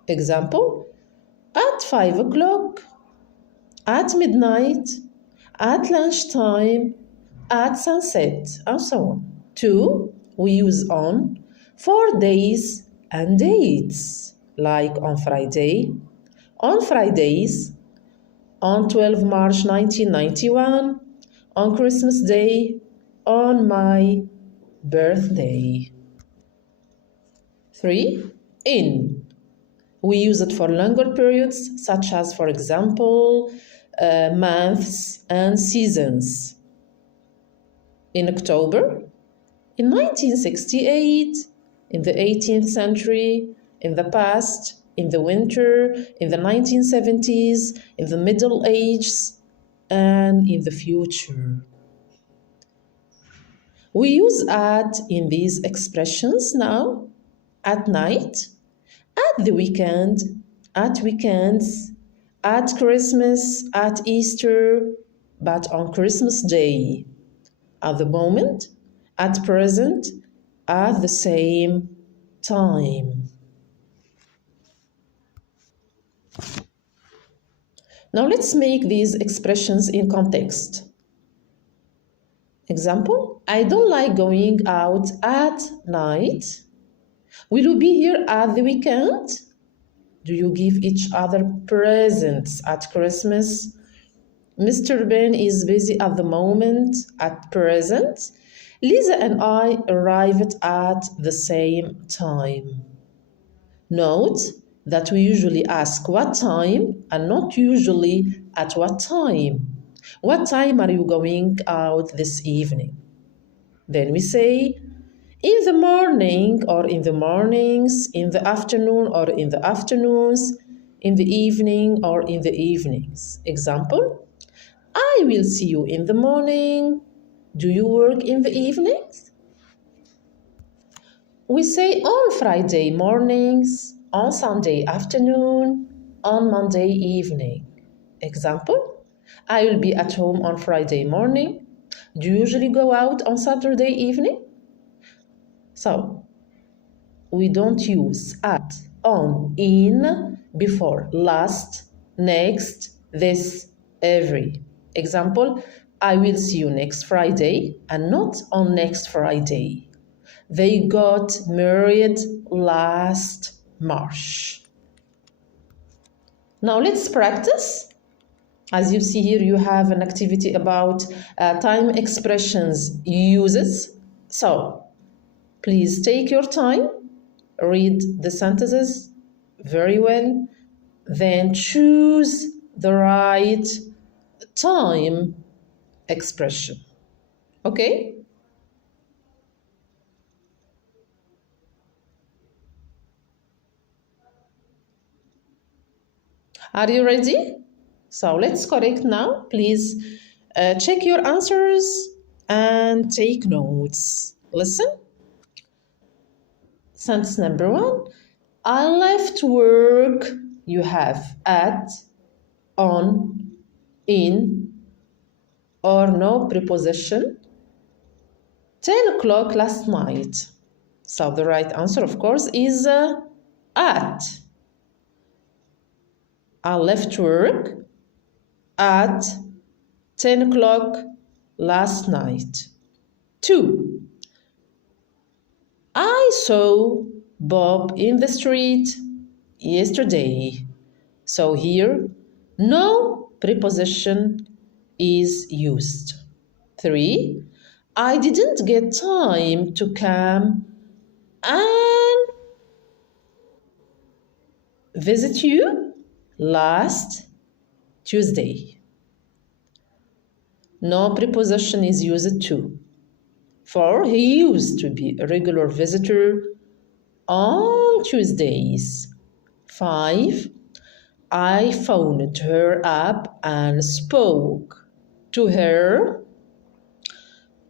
Example, at 5 o'clock, at midnight, at lunchtime, at sunset, and so on. 2, we use on for days and dates, like on Friday, on Fridays, on 12 March 1991, on Christmas Day, on my birthday. 3, in. We use it for longer periods, such as, for example, months and seasons. In October, in 1968, in the 18th century, in the past, in the winter, in the 1970s, in the Middle Ages, and in the future. We use at in these expressions now, at night, at the weekend, at weekends, at Christmas, at Easter, but on Christmas Day. At the moment, at present, at the same time. Now let's make these expressions in context. Example, I don't like going out at night. Will you be here at the weekend? Do you give each other presents at Christmas? Mr. Ben is busy at the moment, at present. Lisa and I arrived at the same time. Note that we usually ask what time and not usually at what time. What time are you going out this evening? Then we say in the morning or in the mornings, in the afternoon or in the afternoons, in the evening or in the evenings. Example, I will see you in the morning. Do you work in the evenings? We say on Friday mornings, on Sunday afternoon, on Monday evening. Example, I will be at home on Friday morning. Do you usually go out on Saturday evening? So, we don't use at, on, in before last, next, this, every. Example, I will see you next Friday and not on next Friday. They got married last March. Now let's practice. As you see here, you have an activity about time expressions uses. So please take your time, read the sentences very well, then choose the right time expression. Okay? Are you ready? So let's correct now. Please check your answers and take notes. Listen. Sentence number 1. I left work. You have at, on, in, or no preposition. 10 o'clock last night. So the right answer, of course, is at. I left work at 10 o'clock last night. 2. I saw Bob in the street yesterday. So here, no preposition is used. 3. I didn't get time to come and visit you last Tuesday. No preposition is used too. 4. He used to be a regular visitor on Tuesdays. 5. I phoned her up and spoke to her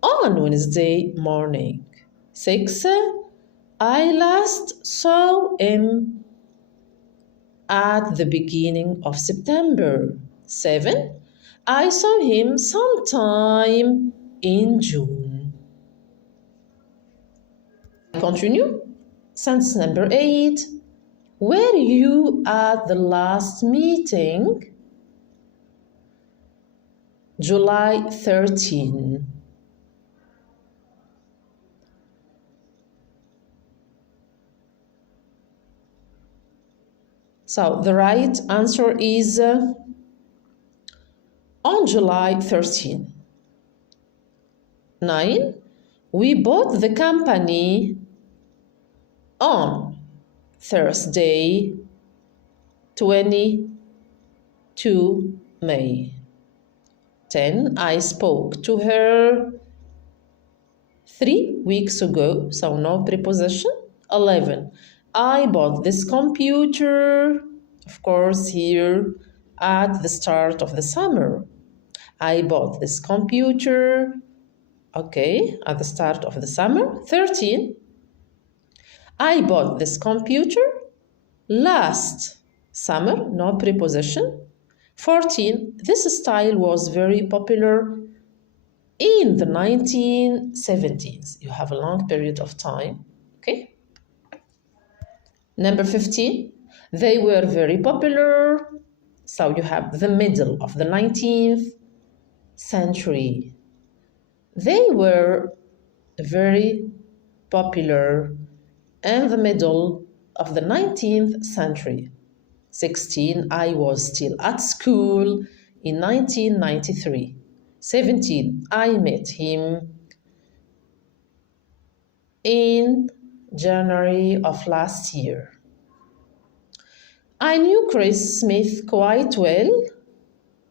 on Wednesday morning. 6. I last saw him at the beginning of September. 7. I saw him sometime in June. Continue. Sentence number 8. Were you at the last meeting? July 13. So the right answer is on July 13. 9. We bought the company on Thursday, 22 May. 10. I spoke to her 3 weeks ago, so no preposition. 11. I bought this computer, of course, here at the start of the summer. I bought this computer, okay, at the start of the summer. 13. I bought this computer last summer, no preposition. 14. This style was very popular in the 1970s. You have a long period of time, okay? Number 15. They were very popular. So you have the middle of the 19th century. They were very popular in the middle of the 19th century. 16. I was still at school in 1993. 17. I met him in January of last year. I knew Chris Smith quite well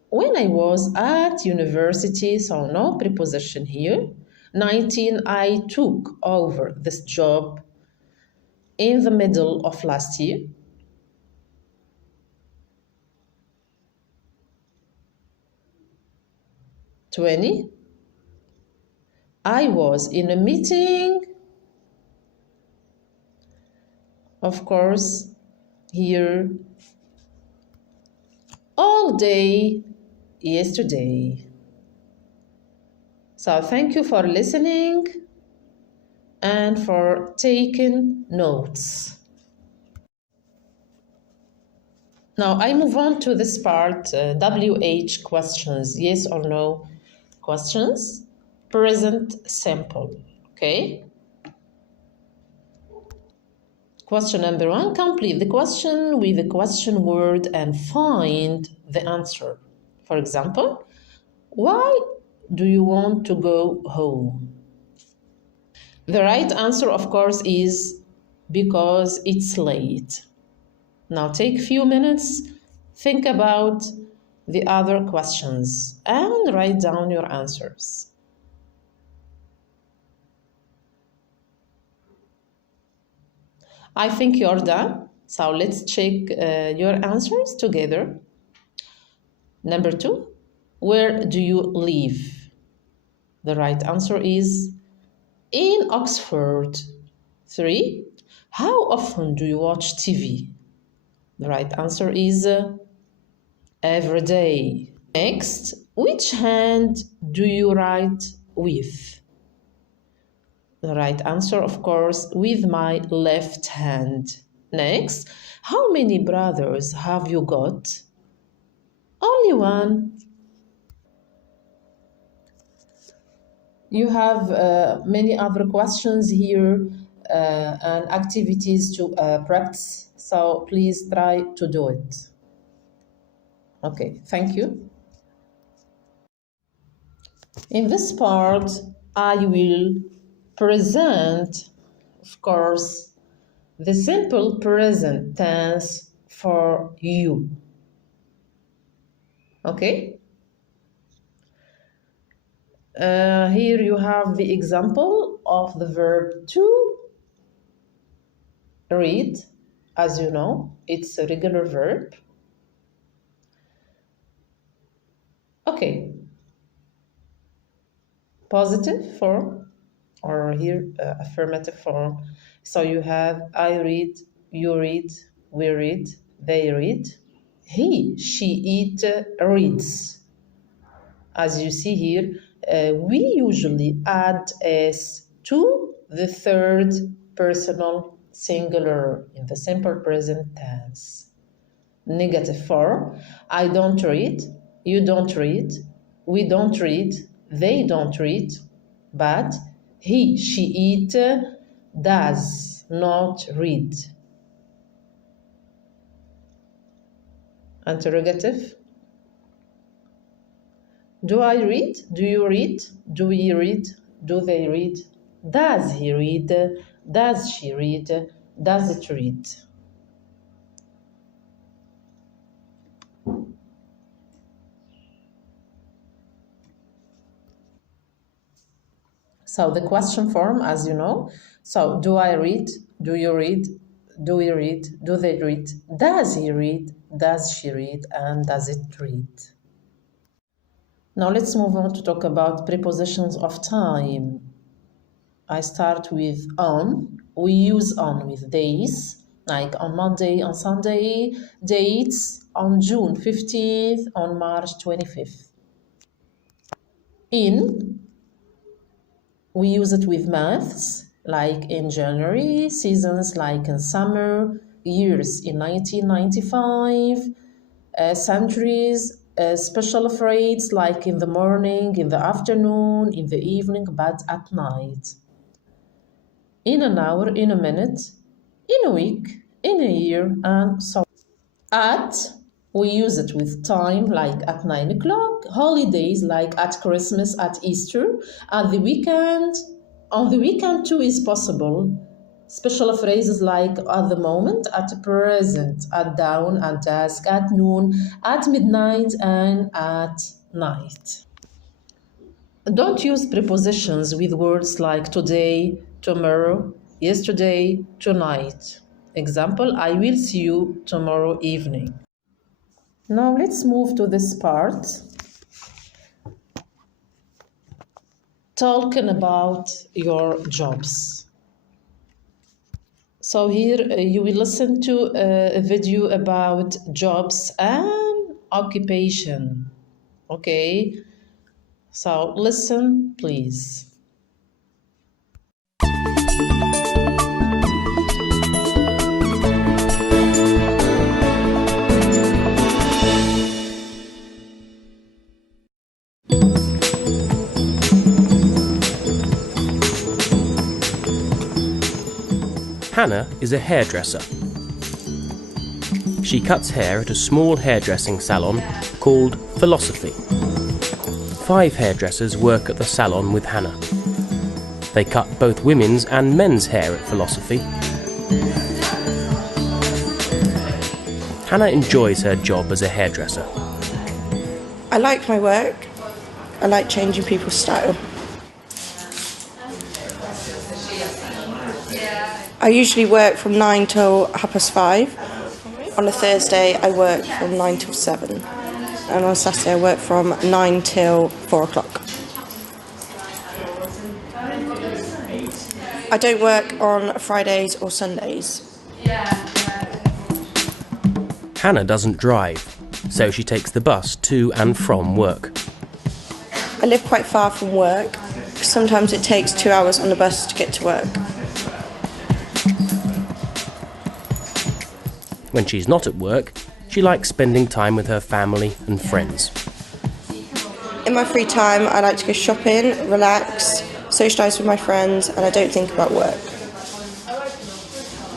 when I was at university, so no preposition here. 19. I took over this job in the middle of last year. 20. I was in a meeting, of course, here all day yesterday. So thank you for listening and for taking notes. Now I move on to this part, WH questions, yes or no questions, present simple, okay? Question number 1, complete the question with the question word and find the answer. For example, why do you want to go home? The right answer, of course, is because it's late. Now take a few minutes, think about the other questions and write down your answers. I think you're done, so let's check your answers together. Number 2, where do you live? The right answer is in Oxford. 3, how often do you watch TV? The right answer is every day. Next, which hand do you write with? The right answer, of course, with my left hand. Next, how many brothers have you got? Only one. You have many other questions here and activities to practice, so please try to do it. Okay, thank you. In this part, I will present, of course, the simple present tense for you. Okay? Here you have the example of the verb to read. As you know, it's a regular verb. Okay. Positive form, or here affirmative form. So you have I read, you read, we read, they read. He, she, it reads. As you see here, we usually add s to the third personal singular in the simple present tense. Negative form, I don't read, you don't read, we don't read, they don't read, but he, she, it does not read. Interrogative. Do I read? Do you read? Do we read? Do they read? Does he read? Does she read? Does it read? So the question form, as you know, so do I read? Do you read? Do we read? Do they read? Does he read? Does she read? And does it read? Now let's move on to talk about prepositions of time. I start with on. We use on with days, like on Monday, on Sunday, dates, on June 15th, on March 25th. In, we use it with months, like in January, seasons like in summer, years in 1995, centuries, special phrases like in the morning, in the afternoon, in the evening, but at night. In an hour, in a minute, in a week, in a year, and so on. At, we use it with time, like at 9 o'clock, holidays, like at Christmas, at Easter, at the weekend. On the weekend, too, is possible. Special phrases like at the moment, at present, at dawn, at dusk, at noon, at midnight, and at night. Don't use prepositions with words like today, tomorrow, yesterday, tonight. Example, I will see you tomorrow evening. Now let's move to this part. Talking about your jobs. So here you will listen to a video about jobs and occupation. Okay? So listen, please. Hannah is a hairdresser. She cuts hair at a small hairdressing salon called Philosophy. 5 hairdressers work at the salon with Hannah. They cut both women's and men's hair at Philosophy. Hannah enjoys her job as a hairdresser. I like my work. I like changing people's style. I usually work from 9 till 5:30. On a Thursday, I work from 9 till 7. And on a Saturday, I work from 9 till 4 o'clock. I don't work on Fridays or Sundays. Hannah doesn't drive, so she takes the bus to and from work. I live quite far from work. Sometimes it takes 2 hours on the bus to get to work. When she's not at work, she likes spending time with her family and friends. In my free time, I like to go shopping, relax, socialise with my friends, and I don't think about work.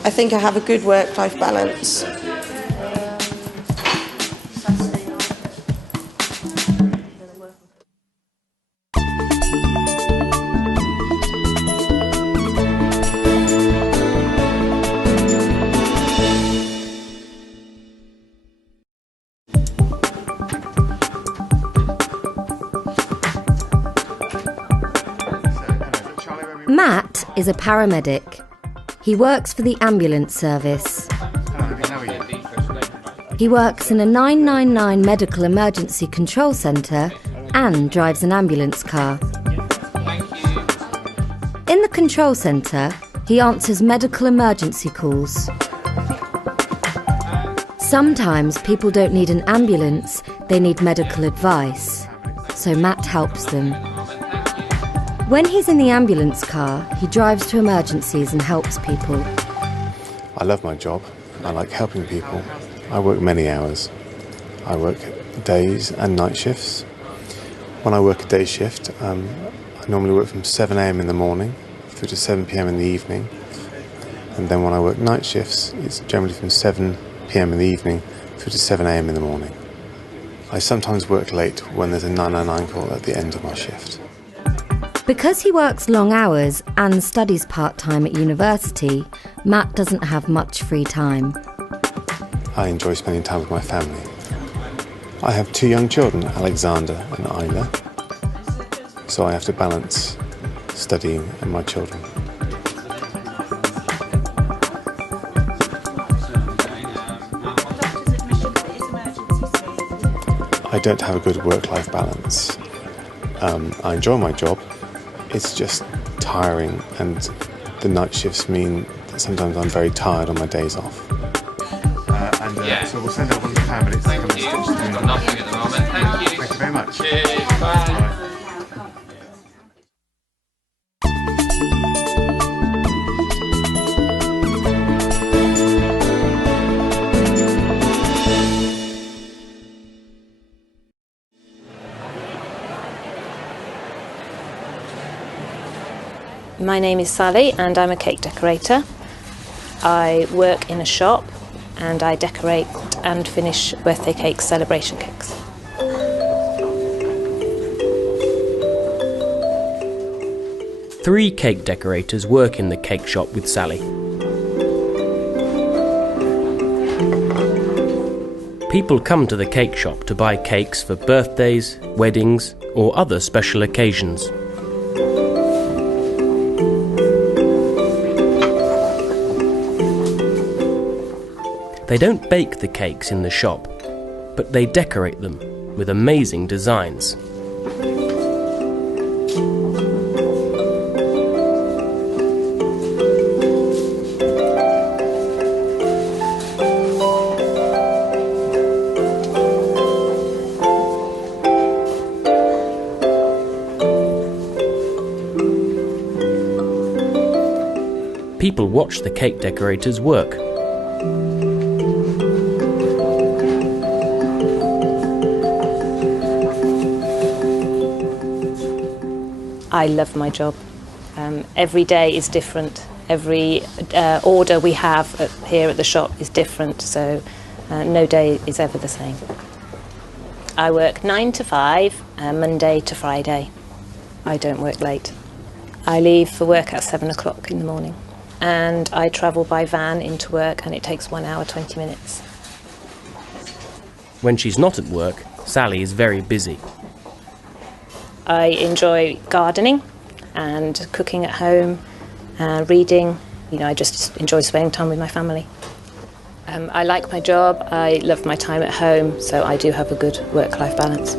I think I have a good work-life balance. Matt is a paramedic. He works for the ambulance service. He works in a 999 medical emergency control centre and drives an ambulance car. In the control centre, he answers medical emergency calls. Sometimes people don't need an ambulance, they need medical advice. So Matt helps them. When he's in the ambulance car, he drives to emergencies and helps people. I love my job. I like helping people. I work many hours. I work days and night shifts. When I work a day shift, I normally work from 7 a.m. in the morning through to 7 p.m. in the evening. And then when I work night shifts, it's generally from 7 p.m. in the evening through to 7 a.m. in the morning. I sometimes work late when there's a 999 call at the end of my shift. Because he works long hours and studies part-time at university, Matt doesn't have much free time. I enjoy spending time with my family. I have 2 young children, Alexander and Isla, so I have to balance studying and my children. I don't have a good work-life balance. I enjoy my job. It's just tiring, and the night shifts mean that sometimes I'm very tired on my days off. So we'll send out one of the paramedics. Thank you. We've got nothing at the moment. Thank you. Thank you very much. Cheers. Bye. My name is Sally and I'm a cake decorator. I work in a shop and I decorate and finish birthday cakes, celebration cakes. Three cake decorators work in the cake shop with Sally. People come to the cake shop to buy cakes for birthdays, weddings, or other special occasions. They don't bake the cakes in the shop, but they decorate them with amazing designs. People watch the cake decorators work. I love my job. Every day is different. Every order we have here at the shop is different, so no day is ever the same. I work 9 to 5, Monday to Friday. I don't work late. I leave for work at 7 o'clock in the morning, and I travel by van into work, and it takes 1 hour 20 minutes. When she's not at work, Sally is very busy. I enjoy gardening and cooking at home, reading. I just enjoy spending time with my family. I like my job, I love my time at home, so I do have a good work-life balance.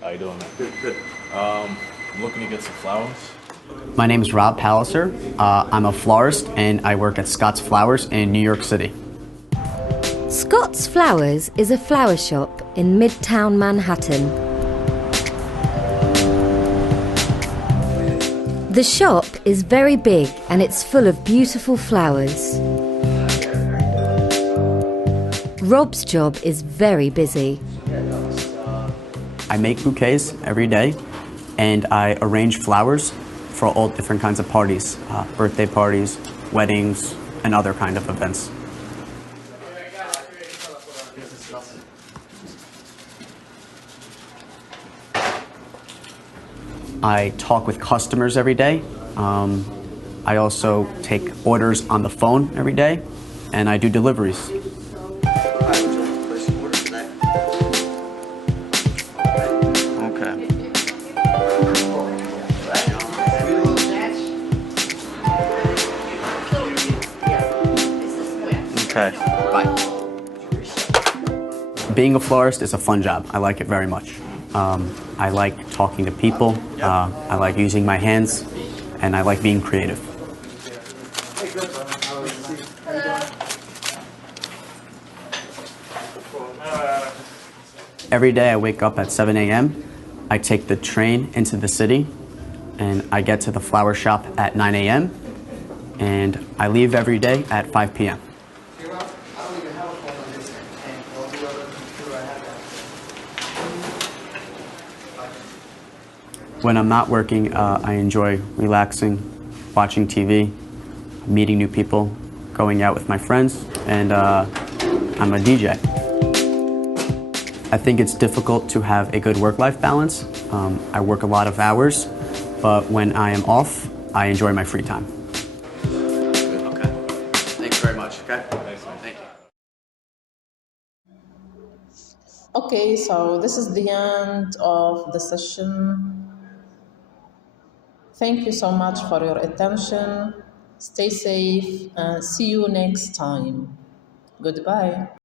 How you doing? Good. I'm looking to get some flowers. My name is Rob Palliser. I'm a florist and I work at Scott's Flowers in New York City. Scott's Flowers is a flower shop in Midtown Manhattan. The shop is very big and it's full of beautiful flowers. Rob's job is very busy. I make bouquets every day and I arrange flowers for all different kinds of parties, birthday parties, weddings, and other kind of events. I talk with customers every day I also take orders on the phone every day, and I do deliveries. Okay. Bye. Being a florist is a fun job. I like it very much. I like talking to people. I like using my hands, and I like being creative. Every day I wake up at 7 a.m. I take the train into the city, and I get to the flower shop at 9 a.m. and I leave every day at 5 p.m. When I'm not working, I enjoy relaxing, watching TV, meeting new people, going out with my friends, and I'm a DJ. I think it's difficult to have a good work-life balance. I work a lot of hours, but when I am off, I enjoy my free time. Okay. Thanks very much. Okay. Thank you. Okay, so this is the end of the session. Thank you so much for your attention. Stay safe and see you next time. Goodbye.